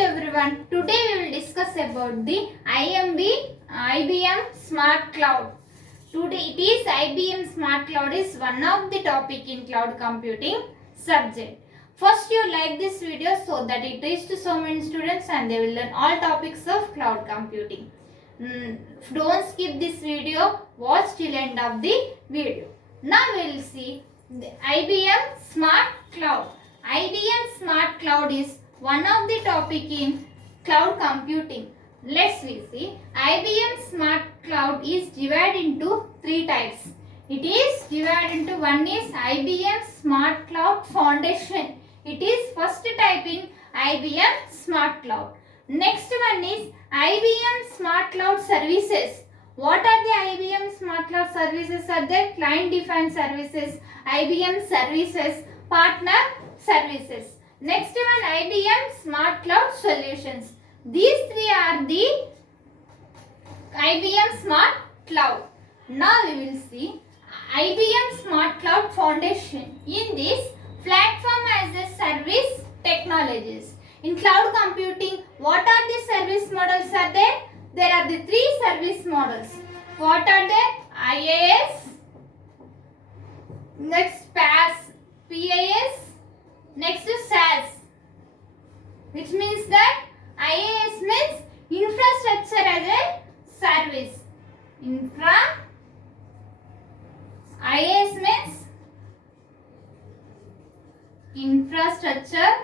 everyone. Today we will discuss about the IBM Smart Cloud. Today it is IBM Smart Cloud is one of the topic in cloud computing subject. First you like this video so that it reaches to so many students and they will learn all topics of cloud computing. Don't skip this video. Watch till end of the video. Now we will see the IBM Smart Cloud. IBM Smart Cloud is one of the topic in cloud computing. Let's see. IBM Smart Cloud is divided into three types. It is divided into one is IBM Smart Cloud Foundation. It is first type in IBM Smart Cloud. Next one is IBM Smart Cloud Services. What are the IBM Smart Cloud Services? Are there client defined services, IBM services, partner services. Next one IBM Smart Cloud Solutions. These three are the IBM Smart Cloud. Now we will see IBM Smart Cloud Foundation. In this, platform as a service technologies. In cloud computing, what are the service models are there? There are the three service models. What are they? IaaS, next PaaS, next is SaaS. Which means that IaaS means infrastructure as a service. IaaS means infrastructure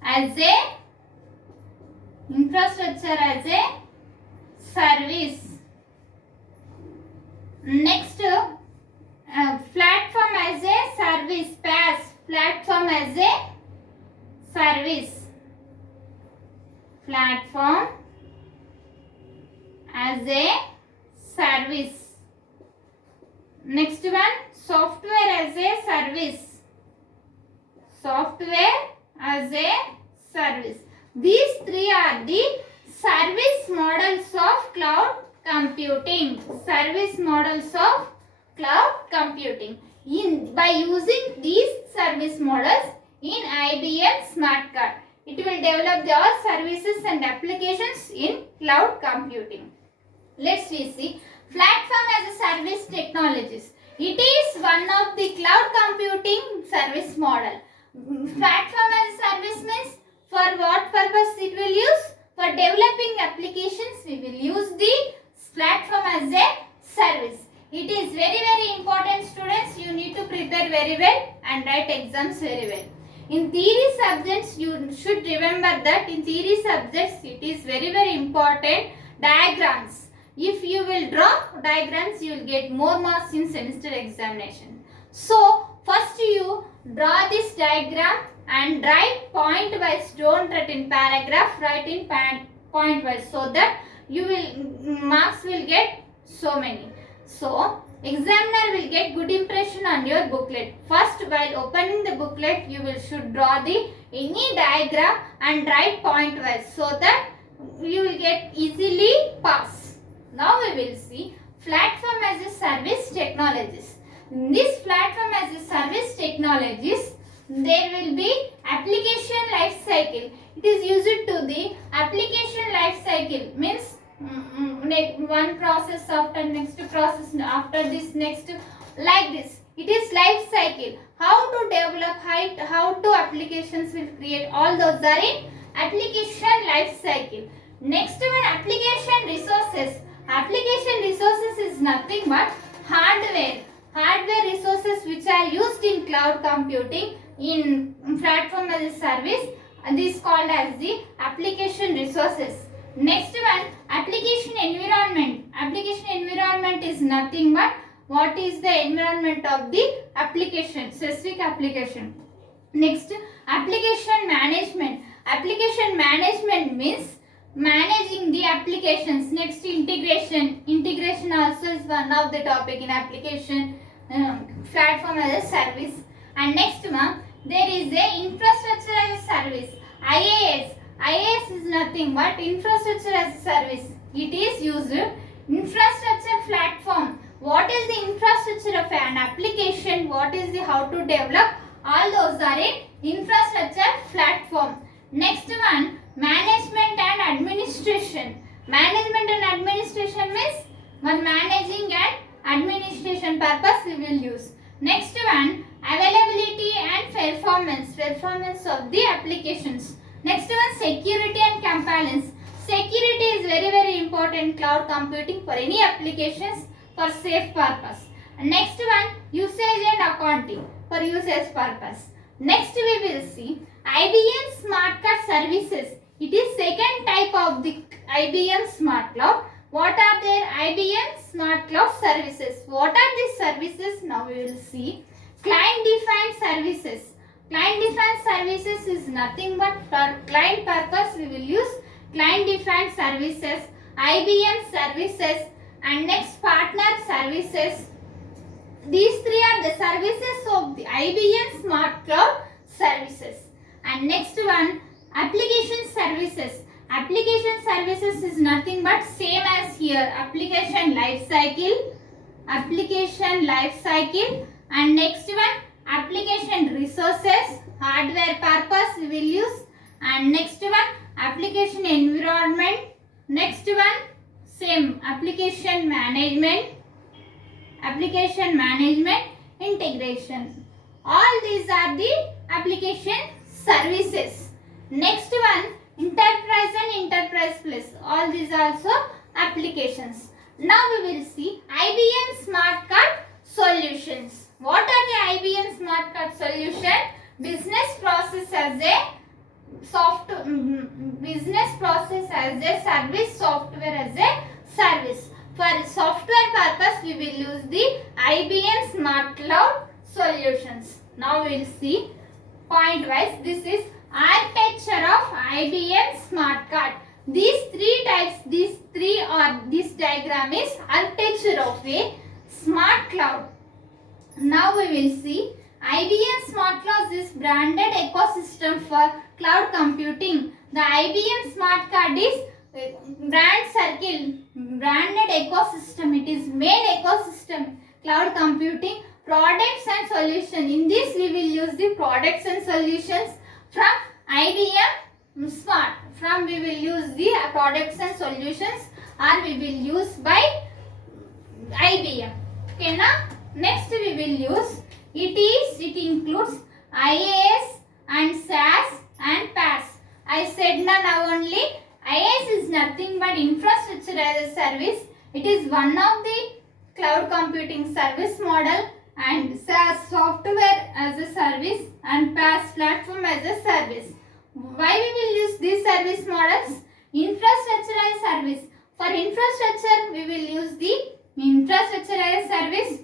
as a service. Next, platform as a service, PaaS, platform as a service, platform as a service. Next one, software as a service, software as a service. These three are the service models of cloud computing. Service models of cloud computing. By using these service models in IBM Smart Card, it will develop all services and applications in cloud computing. Let's see platform as a service technologies. It is one of the cloud computing service model. Platform as a service means for what purpose it will use? For developing applications we will use the platform as a service. It is very important, students. You need to prepare very well and write exams very well. In theory subjects you should remember that in theory subjects it is very important diagrams. If you will draw diagrams you will get more marks in semester examination. So first you draw this diagram and write point wise. Don't write in paragraph, write in point wise so that you will marks will get so many. So examiner will get good impression on your booklet. First, while opening the booklet you should draw the any diagram and write point wise so that you will get easily pass. Now we will see platform as a service technologies. In this platform as a service technologies, there will be application life cycle. It is used to the application life cycle means one process after next process after this next like this. It is life cycle. How to develop, how to applications will create, all those are in application life cycle. Next one application resources. Application resources is nothing but hardware resources which are used in cloud computing in platform as a service. This is called as the application resources. Next one application environment. Application environment is nothing but what is the environment of the application, specific application. Next application management. Application management means managing the applications. Next integration. Integration also is one of the topic in application platform as a service. And next one there is a infrastructure as a service. IaaS is nothing but infrastructure as a service. It is used infrastructure platform. What is the infrastructure of an application? What is the how to develop? All those are in infrastructure platform. Next one performance of the applications. Next one, security and compliance. Security is very important cloud computing for any applications for safe purpose. And next one, usage and accounting for usage purpose. Next we will see IBM Smart Card Services. It is second type of the IBM Smart Cloud. What are their IBM Smart Cloud Services? What are these services? Now we will see. Client defined services. Client defined services is nothing but for client purpose we will use client defined services, IBM services, and next partner services. These three are the services of the IBM Smart Cloud Services. And next one, application services. Application services is nothing but same as here, application life cycle, and next one, application resources, hardware purpose we will use, and next one, application environment, next one, same, application management, integration. All these are the application services. Next one, enterprise and enterprise plus. All these are also applications. Now we will see IBM Smart Card Solutions. What are the IBM Smart Card Solution? Business process as a service, software as a service. For software purpose, we will use the IBM Smart Cloud Solutions. Now we will see point wise. This is architecture of IBM Smart Card. These three types, this diagram is architecture of a smart cloud. Now we will see IBM Smart Cloud is branded ecosystem for cloud computing. The IBM Smart Card is branded ecosystem. It is main ecosystem cloud computing, products and solution. In this we will use the products and solutions from IBM Smart. We will use the products and solutions, or we will use by IBM. Okay, now next we will use it includes IaaS and SaaS and PaaS. I said now only IaaS is nothing but infrastructure as a service. It is one of the cloud computing service model, and SaaS, software as a service, and PaaS, platform as a service. Why we will use these service models? Infrastructure as a service. For infrastructure we will use the infrastructure as a service.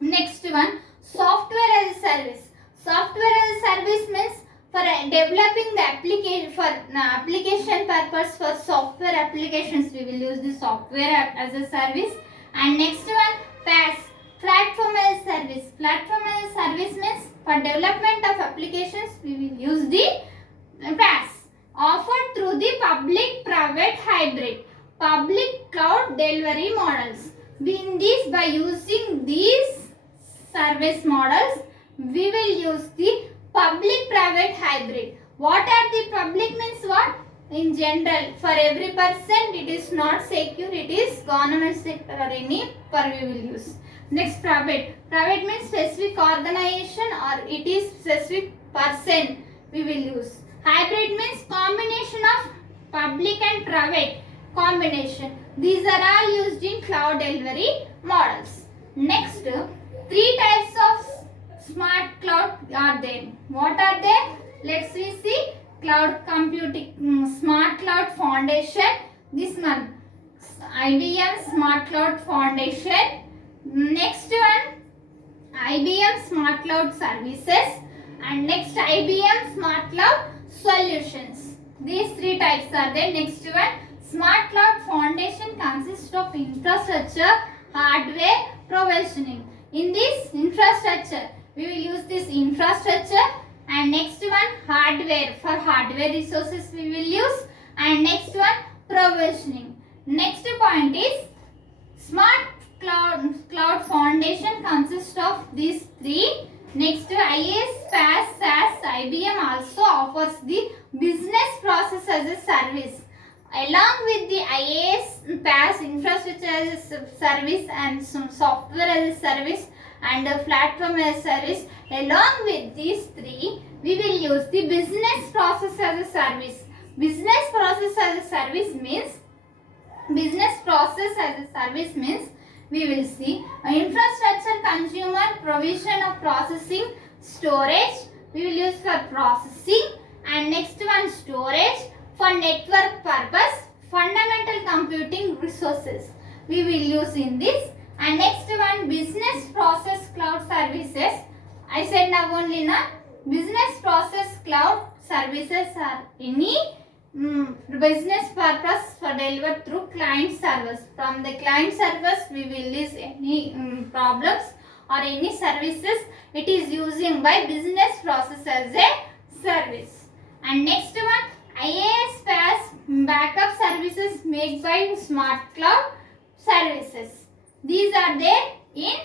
Next one, software as a service. Software as a service means for developing the application, for application purpose, for software applications we will use the software as a service. And next one, PaaS, platform as a service. Platform as a service means for development of applications we will use the PaaS, offered through the public-private hybrid, public cloud delivery models. In this, by using these service models, we will use the public-private hybrid. What are the public means what? In general, for every person it is not secure, it is government sector or any per we will use. Next, private. Private means specific organization or it is specific person we will use. Hybrid means combination of public and private combination. These are all used in cloud delivery models. Next, three types of smart cloud are there. What are they? Let's see. Cloud computing, smart cloud foundation. This one, IBM Smart Cloud Foundation. Next one, IBM Smart Cloud Services, and next IBM Smart Cloud Solutions. These three types are there. Next one, Smart Cloud Foundation consists of infrastructure, hardware, provisioning. In this infrastructure, we will use this infrastructure, and next one, hardware. For hardware resources we will use, and next one, provisioning. Next point is Smart Cloud Foundation consists of these three. Next, IaaS, PaaS, SaaS. IBM also offers the business process as a service. Along with the IaaS, PaaS, infrastructure as a service, and some software as a service, and a platform as a service, along with these three, we will use the business process as a service. Business process as a service means we will see infrastructure, consumer, provision of processing, storage. We will use for processing, and next one storage for network purpose, fundamental computing resources. We will use in this. And next one, business process cloud services. I said now only na business process cloud services are any business purpose for delivered through client servers. From the client servers we will list any problems or any services it is using by business process as a service. And next one, IaaS PaaS backup services made by smartcloud services. These are there in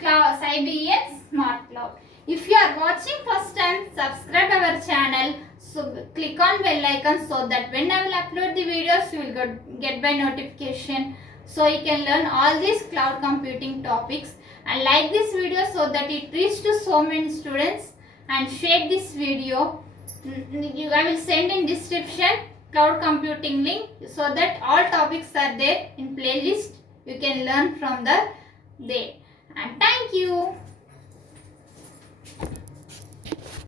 IBM Smart Cloud. If you are watching first time, subscribe our channel. So click on bell icon so that when I will upload the videos, you will get by notification. So you can learn all these cloud computing topics. And like this video so that it reaches to so many students. And share this video. I will send in description cloud computing link so that all topics are there in playlist. You can learn from there. And thank you.